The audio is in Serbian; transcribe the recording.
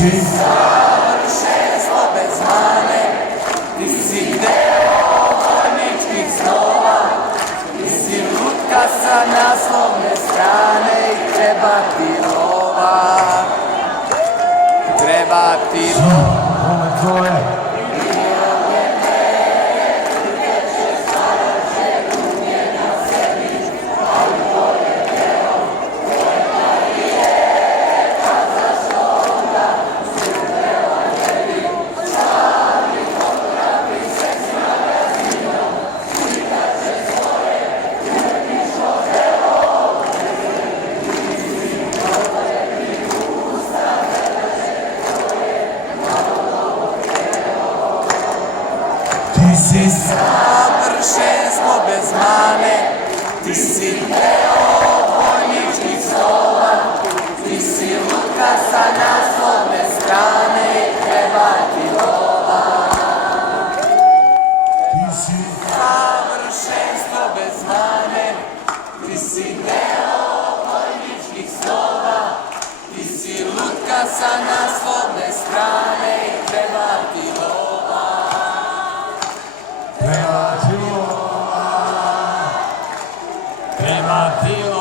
si savršenstvo bez mane, ti si deo vojničkih snova, ti si lutka sa naslovne strane i treba ti lova, treba ti lova. Ome tvoje. Ti si savršenstvo bez mane, ti si deo vojničkih snova, ti si lutka sa naslovne strane i treba ti lova. Ti si savršenstvo bez mane, ti si deo vojničkih snova, ti si lutka sa naslovne strane i treba ti lova. Treba ti lova.